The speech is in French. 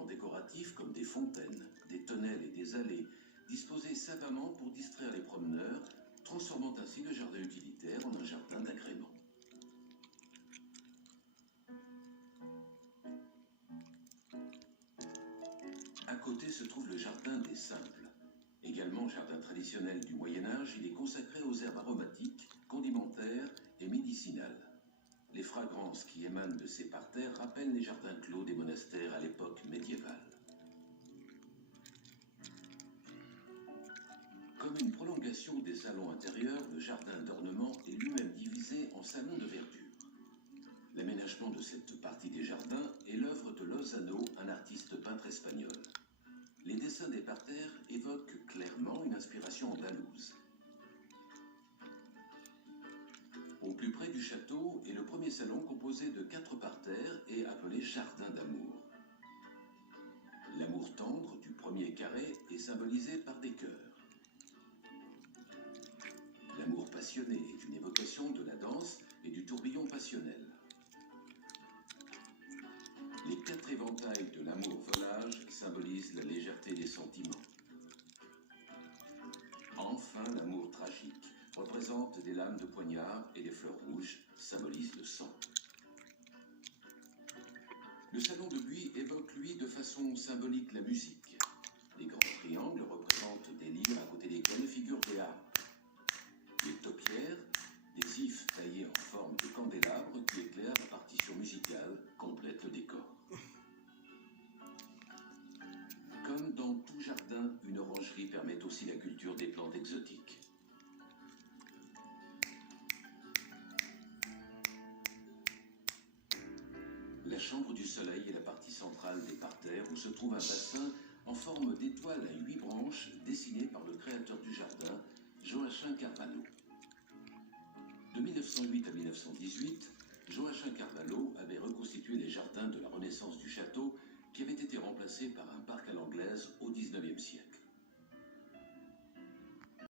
éléments décoratifs comme des fontaines, des tonnelles et des allées, disposés savamment pour distraire les promeneurs, transformant ainsi le jardin utilitaire en un jardin d'agrément. À côté se trouve le jardin des Simples. Également jardin traditionnel du Moyen-Âge, il est consacré aux herbes aromatiques, condimentaires et médicinales. Les fragrances qui émanent de ces parterres rappellent les jardins clos des monastères à l'époque médiévale. Comme une prolongation des salons intérieurs, le jardin d'ornement est lui-même divisé en salons de verdure. L'aménagement de cette partie des jardins est l'œuvre de Lozano, un artiste peintre espagnol. Les dessins des parterres évoquent clairement une inspiration andalouse. Au plus près du château est le premier salon composé de 4 parterres et appelé jardin d'amour. L'amour tendre du premier carré est symbolisé par des cœurs. L'amour passionné est une évocation de la danse et du tourbillon passionnel. Les 4 éventails de l'amour volage symbolisent la légèreté des sentiments. Enfin, l'amour tragique représente des lames de poignard et des fleurs rouges symbolisent le sang. Le salon de buis évoque, lui, de façon symbolique la musique. Les grands triangles représentent des lyres à côté desquels figurent des harpes. Les topières, des ifs taillés en forme de candélabres qui éclairent la partition musicale, complètent le décor. Comme dans tout jardin, une orangerie permet aussi la culture des plantes exotiques. La chambre du soleil est la partie centrale des parterres où se trouve un bassin en forme d'étoile à 8 branches dessiné par le créateur du jardin, Joachim Carvalho. De 1908 à 1918, Joachim Carvalho avait reconstitué les jardins de la Renaissance du château qui avaient été remplacés par un parc à l'anglaise au XIXe siècle.